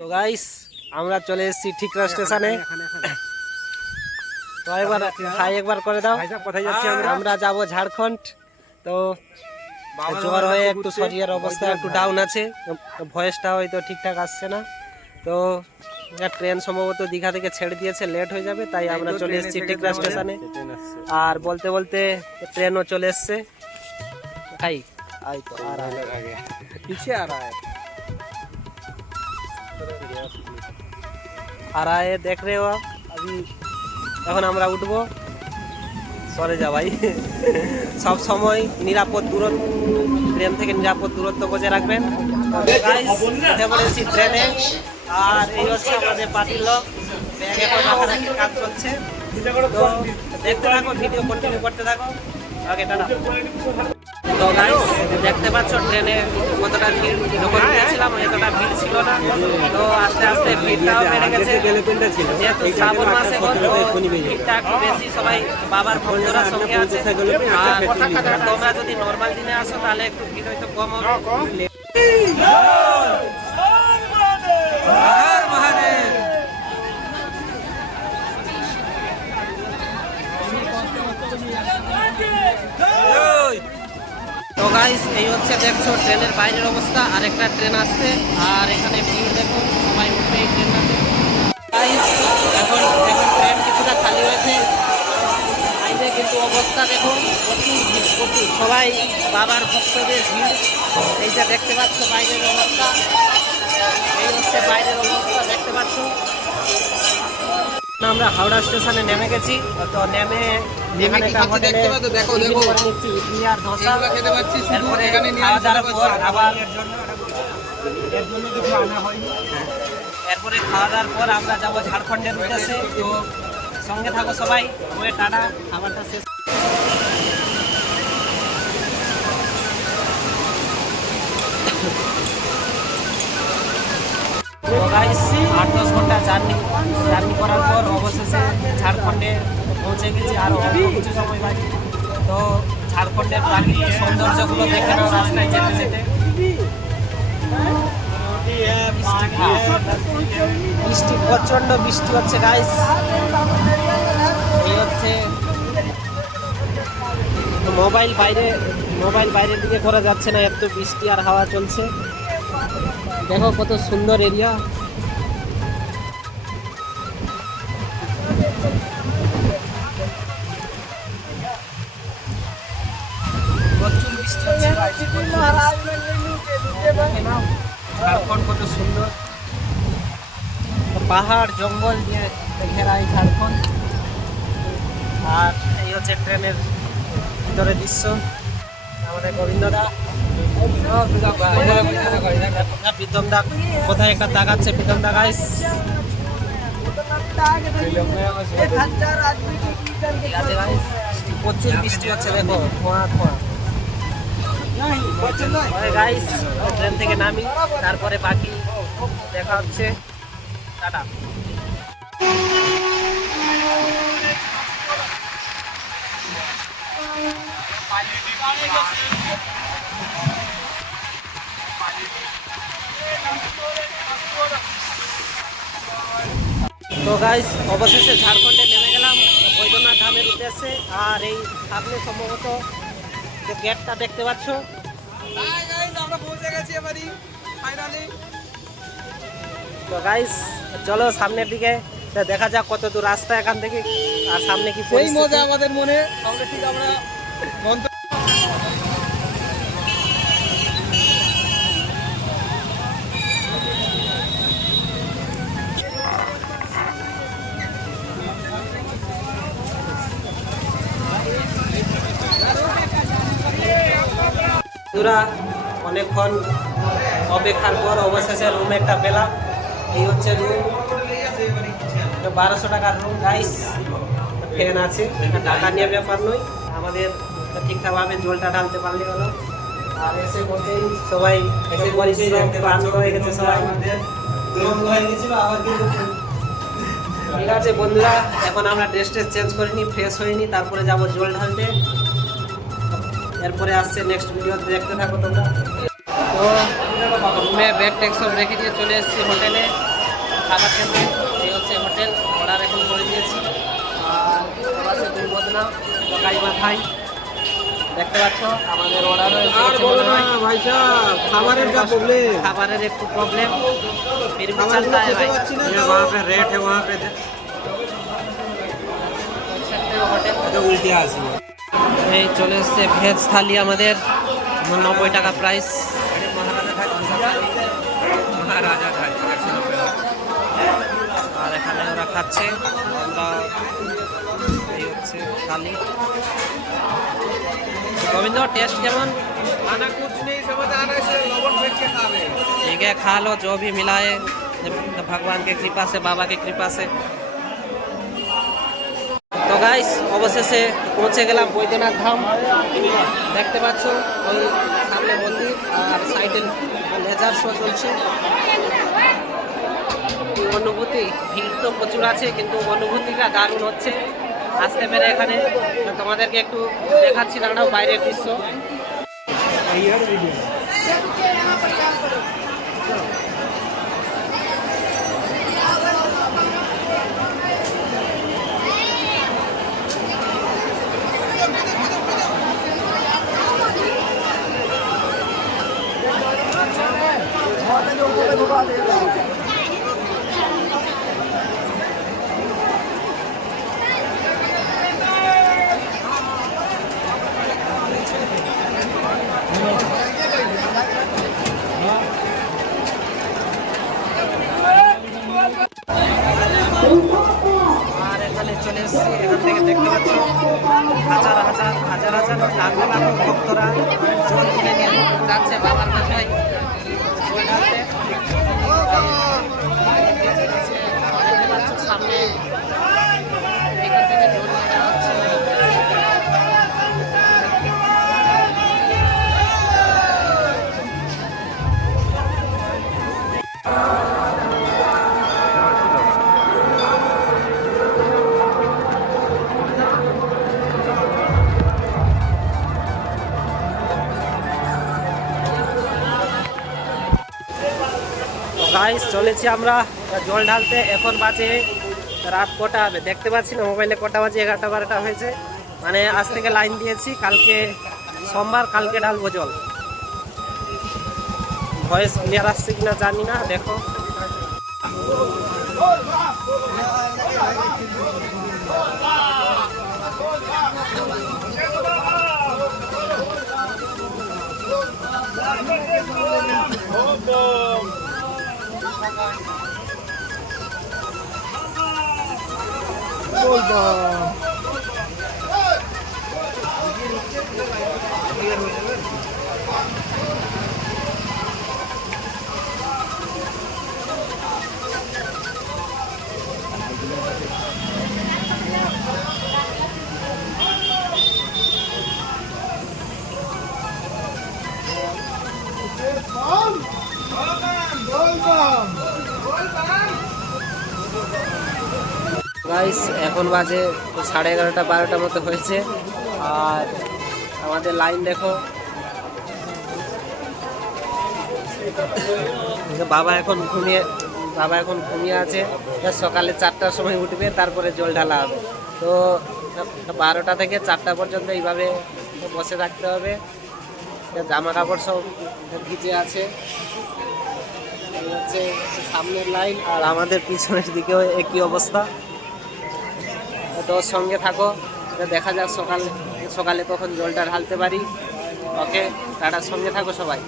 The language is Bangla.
তো গাইস আমরা চলে এসেছি ঠিকরা স্টেশনে। তো একবার হাই একবার করে দাও। কোথায় যাচ্ছি আমরা যাব ঝাড়খণ্ড। তো জ্বর হয়ে একটু শরীরের অবস্থা একটু ডাউন আছে, ভয়েসটা হয়তো ঠিকঠাক আসছে না। তো ট্রেন সম্ভবত দীঘা থেকে ছেড়ে দিয়েছে, লেট হয়ে যাবে, তাই আমরা চলে এসেছি ঠিকরা স্টেশনে। আর বলতে বলতে ট্রেনও চলে এসছে। ভাই আই তো আর আগে पीछे आ रहा है। आ रहा है, देख रहे हो आप। अभी এখন আমরা উঠবো। সরে যা ভাই। সব সময় নিরাপদ দূরত্ব, ট্রেন থেকে নিরাপদ দূরত্ব বজায় রাখবেন। উঠে পড়েছি ট্রেনে। আর এই হচ্ছে আমাদের পার্টির লোক, ব্যাগে রাখারাখির কাজ চলছে। তো দেখতে থাকো, ভিডিও কন্টিনিউ করতে থাকো। আগে টাটা। তো গাইস দেখতে পাচ্ছ ট্রেনে কতটা ভিড়, যখন গিয়েছিলাম এতটা ভিড় ছিল না। তো আস্তে আস্তে ভিড়টাও বেড়ে গেছে, যেহেতু শ্রাবণ মাসে ভিড়টা একটু বেশি, সবাই বাবার ভক্তরা সঙ্গে আছে। আর তোমরা যদি নর্মাল দিনে আসো তাহলে একটু ভিড় হয়তো কম হবে। তো গাইস এই হচ্ছে দেখছো ট্রেনের বাইরের অবস্থা। আর একটা ট্রেন আসছে, আর এখানে ভিড় দেখো, সবাই উঠবে এই ট্রেনটাতে। গাইস এখন ট্রেন কিছুটা খালি হয়েছে, বাইরে কিন্তু অবস্থা দেখো প্রচুর সবাই বাবার ভক্তদের ভিড়। এই যে দেখতে পাচ্ছ বাইরের অবস্থা, এই হচ্ছে বাইরের অবস্থা দেখতে পাচ্ছ। আমরা হাওড়া স্টেশনে নেমে গেছি। তো নেমে এখানে একটা হোটেলে করে নিচ্ছি ইডলি আর ধোসা। এরপরে খাওয়া দাওয়ার পর আবার এরপরে খাওয়া দাওয়ার পর আমরা যাবো ঝাড়খণ্ডের উদ্দেশ্যে। তো সঙ্গে থাকো সবাই, ওয়ে টাটা। খাবারটা শেষ। তো গাইস 8-10 ঘন্টা জার্নি করার পর অবশেষে ঝাড়খণ্ডে পৌঁছে গেছি। আর অল্প কিছু সময় বাকি। তো ঝাড়খণ্ডের প্রাকৃতিক সৌন্দর্যগুলো দেখে নাও রাস্তায় যেতে যেতে। বৃষ্টি, প্রচন্ড বৃষ্টি হচ্ছে গাইস। এই হচ্ছে মোবাইল বাইরের দিকে করা যাচ্ছে না, এত বৃষ্টি আর হাওয়া চলছে। দেখো কত সুন্দর এরিয়া। প্রচুর বৃষ্টি হচ্ছে, ঝাড়খণ্ড কত সুন্দর, পাহাড় জঙ্গল দিয়ে ঘেরা এই ঝাড়খণ্ড। আর এই হচ্ছে ট্রেনের ভিতরে দৃশ্য। আমাদের গোবিন্দদা, প্রীতম দা কোথায় একটা তাকাচ্ছে। প্রীতম দা গাইস প্রচুর বৃষ্টি হচ্ছে, দেখো ধোঁয়া ধোঁয়া। গাইস ট্রেন থেকে নামি, তারপরে বাকি দেখা হচ্ছে। টাটা। তো গাইস অবশেষে ঝাড়খণ্ডে নেমে গেলাম বৈদ্যনাথ ধামের উদ্দেশ্যে। আর এই সামনে সম্ভবত যে গেটটা দেখতে পাচ্ছ। তো গাইস চলো সামনের দিকে দেখা যাক কত দূর রাস্তা এখান থেকে, আর সামনে কি মজা আমাদের মনে। আমরা ঠিক আমরা অনেকক্ষণ অপেক্ষার পর অবশেষে রুম একটা পেলাম। এই হচ্ছে রুম, 1200 টাকার রুম গাইস। ফ্যান আছে, টাকা নিয়ে ব্যাপার নয়, আমাদের ঠিকঠাকভাবে জলটা ঢালতে পারলে হলো। আর এসে বলতেই সবাই এসে পরিশ্রম ক্লান্ত হয়ে গেছে সবাই। ঠিক আছে বন্ধুরা, এখন আমরা ড্রেস চেঞ্জ করিনি, ফ্রেশ হইনি, তারপরে যাবো জল ঢালতে। এরপরে আসছে নেক্সট ভিডিও, দেখতে থাকো তোমরা। তো রুমে ব্যাগ ট্যাগ সব রেখে দিয়ে চলে এসেছি হোটেলে। খাবার কেন্দ্র, এই হচ্ছে হোটেল, অর্ডার এখন করে দিয়েছি। আর আছে দুই বদনা তরকারি মাথায়, দেখতে পাচ্ছ আমাদের অর্ডার হয়েছে। আর বলো না ভাই সাহেব, খাবারের যা প্রবলেম। খাবারের একটু প্রবলেম, फिर भी चलता है भाई। ये वहाँ पे रेट है, वहाँ पे उल्टी आसी है। এই চলে এসছে ভেজ থালি আমাদের, 90 টাকা প্রাইস। महाराजा था 190। আর এখানে ওরা খাচ্ছে, আমরা এই হচ্ছে থালি। গোবিন্দ টেস্ট কেমন? खाना कुछ नहीं समझ आ रहा है, इसलिए लवण फेंक के खा रहे हैं। ठीक है, खा लो जो भी मिला है भगवान के कृपा से, बाबा के कृपा से। তো গাইস অবশেষে পৌঁছে গেলাম বৈদ্যনাথ ধাম। দেখতে পাচ্ছ ওই সামনে মন্দির আর সাইডে লেজার শো চলছে। কি অনুভূতি, ভিড় তো প্রচুর আছে কিন্তু অনুভূতিটা দারুণ হচ্ছে আসতে পেরে এখানে। তোমাদেরকে একটু দেখাচ্ছি, দাঁড়াও বাইরের দৃশ্য। আর এখানে চলে এসেছি, এখান থেকে দেখতে পাচ্ছি হাজার হাজার হাজার হাজার লাখো লাখো ভক্তরা জল কিনে নিয়ে যাচ্ছে বাবার কাছে জল ঢালতে। দেখতে পাচ্ছ সামনে এখান থেকে জল নিয়ে যাওয়া হচ্ছে। গাইস চলেছি আমরা জল ঢালতে। এখন বাজে রাত কটা হবে দেখতে পাচ্ছি না মোবাইলে, কটা বাজে 11টা 12টা হয়েছে। মানে আজ থেকে লাইন দিয়েছি, কালকে সোমবার, কালকে ঢালবো জল। ভয়েস ক্লিয়ার আসছে কিনা জানি না, দেখো। গাইস এখন বাজে 11:30 12টার মতো হয়েছে। আর আমাদের লাইন দেখো, বাবা এখন ঘুমিয়ে আছে। সকালে 4টার সময় উঠবে, তারপরে জল ঢালা হবে। তো 12টা থেকে 4টা পর্যন্ত এইভাবে বসে থাকতে হবে। জামা কাপড় সব ভিজে আছে। এই হচ্ছে সামনের লাইন, আর আমাদের পিছনের দিকেও একই অবস্থা। তো সঙ্গে থাকো, দেখা যাক সকালে কখন জলটা ঢালতে পারি। ওকে, টাটার সঙ্গে থাকো সবাই।